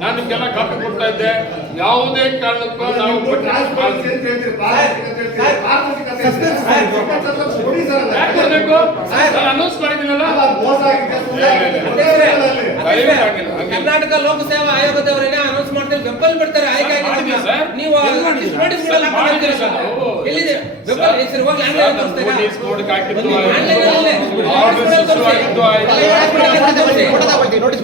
ನಾನು ನಿಮ್ಗೆಲ್ಲ ಕಾಪಿ ಕೊಡ್ತಾ ಇದ್ದೆ. ಯಾವುದೇ ಕಾರಣಕ್ಕೂ ನಾವು ಅನೌನ್ಸ್ ಮಾಡಿದ್ದೀನಲ್ಲ. ಕರ್ನಾಟಕ ಲೋಕಸೇವಾ ಆಯೋಗದವರೇನೆ ಅನೌನ್ಸ್ ಮಾಡ್ತಾರೆ ಬೆಂಬಲ ಬಿಡ್ತಾರೆ ಆಯ್ಕೆ ಆಗಿದೆ ಸರ್. ನೀವು. ಎಲ್ಲಿದೆ? ಬೆಂಬಲ ಹೆಸರು ಹೋಗಿ ಆನ್ಲೈನ್? ನೋಟಿಸ್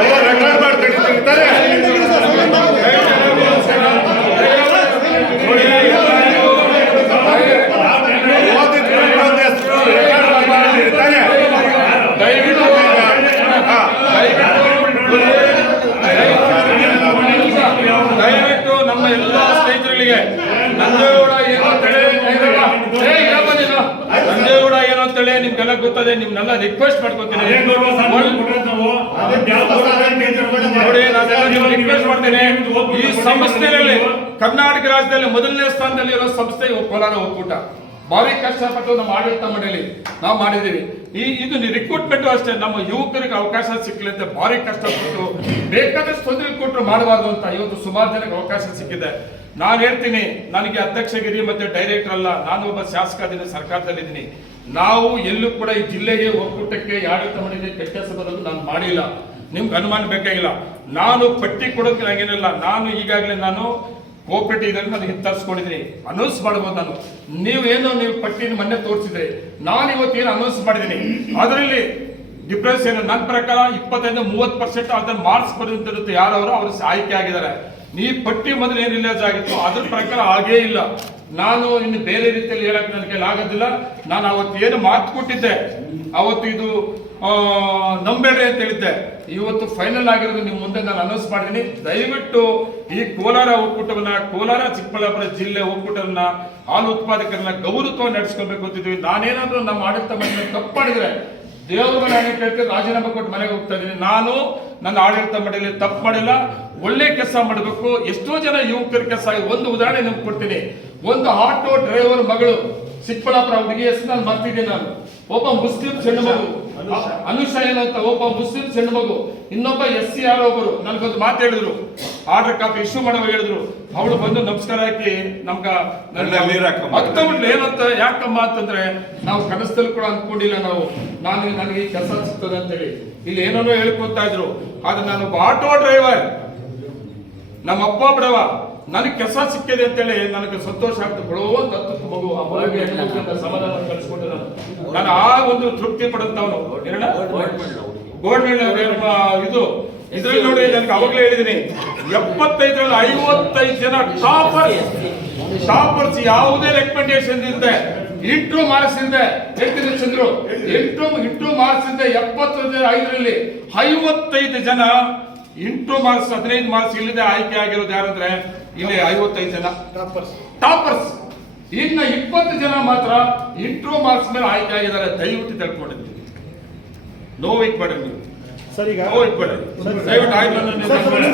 ఎవరు ನಿಮ್ಗೆಲ್ಲ ಗೊತ್ತದೆ ನಿಮ್ನೆಲ್ಲ ರಿಕ್ವೆಸ್ಟ್ ಮಾಡ್ಕೊತೀನಿ. ನೋಡಿ ನಾನೆಲ್ಲ ನಿಮ್ಗೆ ರಿಕ್ವೆಸ್ಟ್ ಮಾಡ್ತೇನೆ. ಈ ಸಂಸ್ಥೆಯಲ್ಲಿ ಕರ್ನಾಟಕ ರಾಜ್ಯದಲ್ಲಿ ಮೊದಲನೇ ಸ್ಥಾನದಲ್ಲಿ ಇರೋ ಸಂಸ್ಥೆ ಕೋಲಾರ ಒಕ್ಕೂಟ. ಭಾರಿ ಕಷ್ಟಪಟ್ಟು ನಮ್ಮ ಆಡಳಿತ ಮಂಡಳಿ ನಾವು ಮಾಡಿದ್ದೀವಿ. ಈ ಇದು ರಿಕ್ರೂಟ್ಮೆಂಟ್ ಅಷ್ಟೇ ನಮ್ಮ ಯುವಕರಿಗೆ ಅವಕಾಶ ಸಿಕ್ಕಲಿ ಅಂತ ಭಾರಿ ಕಷ್ಟಪಟ್ಟು ಬೇಕಾದಷ್ಟು ತೊಂದರೆ ಕೊಟ್ಟರು ಮಾಡಬಾರ್ದು ಅಂತ ಇವತ್ತು ಸುಮಾರು ಜನಕ್ಕೆ ಅವಕಾಶ ಸಿಕ್ಕಿದೆ. ನಾನು ಹೇಳ್ತೀನಿ ನನಗೆ ಅಧ್ಯಕ್ಷಗಿರಿ ಮತ್ತೆ ಡೈರೆಕ್ಟರ್ ಅಲ್ಲ ನಾನು ಒಬ್ಬ ಶಾಸಕ ಅದೀನಿ ಸರ್ಕಾರದಲ್ಲಿದ್ದೀನಿ. ನಾವು ಎಲ್ಲೂ ಕೂಡ ಈ ಜಿಲ್ಲೆಗೆ ಒಕ್ಕೂಟಕ್ಕೆ ಯಾರು ಮಂಡಳಿಗೆ ಕೆಟ್ಟ ಬರೋದು ನಾನು ಮಾಡಿಲ್ಲ. ನಿಮ್ಗೆ ಅನುಮಾನ ಬೇಕಾಗಿಲ್ಲ ನಾನು ಪಟ್ಟಿ ಕೊಡೋಕೆ ನನಗೇನಿಲ್ಲ ನಾನು ಈಗಾಗಲೇ ನಾನು ಕೋಪರೇಟಿವ್ ಇದನ್ನು ನನಗೆ ತರಿಸ್ಕೊಂಡಿದ್ದೀನಿ ಅನೌನ್ಸ್ ಮಾಡ್ಬೋದು ನಾನು, ನೀವೇನು ನೀವು ಪಟ್ಟಿನ ಮೊನ್ನೆ ತೋರಿಸಿದ್ರಿ ನಾನು ಇವತ್ತೇನು ಅನೌನ್ಸ್ ಮಾಡಿದ್ದೀನಿ. ಅದರಲ್ಲಿ ಡಿಫ್ರೆನ್ಸ್ ಏನು? ನನ್ನ ಪ್ರಕಾರ ಇಪ್ಪತ್ತೈದು ಮೂವತ್ತು ಪರ್ಸೆಂಟ್ ಅದನ್ನು ಮಾರ್ಕ್ಸ್ ಬರೆದಿರುತ್ತೆ ಯಾರವರು ಅವರು ಆಯ್ಕೆ ಆಗಿದ್ದಾರೆ. ಈ ಪಟ್ಟಿ ಮೊದಲು ಏನು ರಿಲೀಸ್ ಆಗಿತ್ತು? ಅದ್ರ ಪ್ರಕಾರ ಹಾಗೇ ಇಲ್ಲ. ನಾನು ಇನ್ನು ಬೇರೆ ರೀತಿಯಲ್ಲಿ ಹೇಳಕ್ ನನ್ನ ಕೈಲಿ ಆಗೋದಿಲ್ಲ. ನಾನು ಅವತ್ತು ಏನು ಮಾತು ಕೊಟ್ಟಿದ್ದೆ, ಅವತ್ತು ಇದು ನಂಬೇಡ್ರಿ ಅಂತ ಹೇಳಿದ್ದೆ. ಇವತ್ತು ಫೈನಲ್ ಆಗಿರೋದು ನಿಮ್ಮ ಮುಂದೆ ನಾನು ಅನೌನ್ಸ್ ಮಾಡಿದ್ದೀನಿ ದಯವಿಟ್ಟು ಈ ಕೋಲಾರ ಒಕ್ಕೂಟವನ್ನ, ಕೋಲಾರ ಚಿಕ್ಕಬಳ್ಳಾಪುರ ಜಿಲ್ಲೆ ಒಕ್ಕೂಟವನ್ನ, ಹಾಲು ಉತ್ಪಾದಕರನ್ನ ಗೌರವ ನಡೆಸ್ಕೊಳ್ಬೇಕು ಅಂತಿದ್ವಿ ನಾನೇನಾದ್ರೂ ನಮ್ಮ ಆಡಳಿತ ಮಂಡಳಿ ತಪ್ಪು ಮಾಡಿದ್ರೆ ದೇವ್ರ ಮನೆ ರಾಜೀನಾಮೆ ಕೊಟ್ಟು ಮನೆಗೆ ಹೋಗ್ತಾ ಇದ್ದೀನಿ. ನಾನು ನನ್ನ ಆಡಳಿತ ಮಂಡಳಿ ತಪ್ಪು ಮಾಡಿಲ್ಲ. ಒಳ್ಳೆ ಕೆಲಸ ಮಾಡಬೇಕು. ಎಷ್ಟೋ ಜನ ಯುವಕರ ಕೆಲಸ ಒಂದು ಉದಾಹರಣೆ ನಿಮ್ಗೆ ಕೊಡ್ತೀನಿ. ಒಂದು ಆಟೋ ಡ್ರೈವರ್ ಮಗಳು ಚಿಕ್ಕಬಳ್ಳಾಪುರ ಹುಡುಗಿ ನಾನು ಮರ್ತಿದ್ದೀನಿ ನಾನು. ಒಬ್ಬ ಮುಸ್ಲಿಂ ಹೆಣ್ಣು ಮಗು. ಅನುಷ. ಅಂತ ಒಬ್ಬ ಮುಸ್ಲಿಂ ಹೆಣ್ಣು ಮಗು. ಇನ್ನೊಬ್ಬ ಎಸ್ ಸಿ ಯಾರೋ ಒಬ್ಬರು. ನನಗೊಂದು ಮಾತು ಹೇಳಿದ್ರು. ಆರ್ಡರ್ ಕಾಪಿ ಇಶ್ಯೂ ಮಾಡುವ ಹೇಳಿದ್ರು. ಅವಳು ಬಂದು ನಮಸ್ಕಾರ ಹಾಕಿ ನಮ್ಗ ಏನಂತ ಯಾಕಮ್ಮ ಅಂತಂದ್ರೆ ನಾವು ಕನಸದಲ್ಲಿ ಕೂಡ ಅನ್ಕೊಂಡಿಲ್ಲ ನಾವು. ನಾನು ನನಗೆ ಈ ಕೆಲಸ ಸಿಗ್ತದೆ ಅಂತೇಳಿ. ಇಲ್ಲಿ ಏನೇನೋ ಹೇಳ್ಕೊತಾ ಇದ್ರು. ಆದ್ರೆ ನಾನು ಒಬ್ಬ ಆಟೋ ಡ್ರೈವರ್. ನಮ್ಮ ಅಪ್ಪ ಬಿಡವ. ನನಗೆ ಕೆಲಸ ಸಿಕ್ಕಿದೆ ಅಂತೇಳಿ ನನಗೆ ಸಂತೋಷ ಆಗ್ತದೆ. ಬಿಡೋ ಅಂತ ಹತ್ತು ಮಗು ಆ ಮೊಳಗೆ ಸಮಾಧಾನ ಕಲಿಸ್ಕೊಂಡು ನಾನು. ಆ ಒಂದು ತೃಪ್ತಿ ಪಡುತ್ತವನು ಗೋಲ್ಡ್ ಇದು. ಇದ್ರಲ್ಲಿ ನೋಡಿ ನನಗೆ ಅವಾಗಲೇ ಹೇಳಿದೀನಿ. ಎಪ್ಪತ್ತೈದರಲ್ಲಿ ಐವತ್ತೈದು ಜನ ಟಾಪರ್ಸ್. ಟಾಪರ್ಸ್ ಯಾವುದೇ ರೆಕಮೆಂಡೇಶನ್ ಇಲ್ಲದೆ ಇಂಟ್ರೂ ಮಾರ್ಕ್ಸ್ ಇದೆ ಹೇಳ್ತೀನಿ ಚಂದ್ರು. ಇಂಟ್ರೂ ಇಂಟ್ರೂ ಮಾರ್ಕ್ಸ್ ಇದೆ ಎಪ್ಪತ್ತೈದು ಐದರಲ್ಲಿ ಐವತ್ತೈದು ಜನ ಇಂಟ್ರೂ ಮಾರ್ಕ್ಸ್ ಹದಿನೈದು ಮಾರ್ಕ್ಸ್ ಇಲ್ಲದೆ ಆಯ್ಕೆ ಆಗಿರೋದು ಯಾರಂದ್ರೆ ಇಲ್ಲಿ ಐವತ್ತೈದು ಜನ. ಟಾಪರ್ಸ್ ಇನ್ನು ಇಪ್ಪತ್ತು ಜನ ಮಾತ್ರ ಇಂಟ್ರೋ ಮಾರ್ಕ್ಸ್ ಮೇಲೆ ಆಯ್ಕೆ ಆಗಿದ್ದಾರೆ. ದಯವಿಟ್ಟು ತಿಳ್ಕೊಂಡಿದ್ದೀವಿ ನೋವು ಇಟ್ಬೇಡಿ ನೀವು. ಸರಿ ನೋವು ಇಟ್ಬೇಡಿ ದಯವಿಟ್ಟು ನೀವು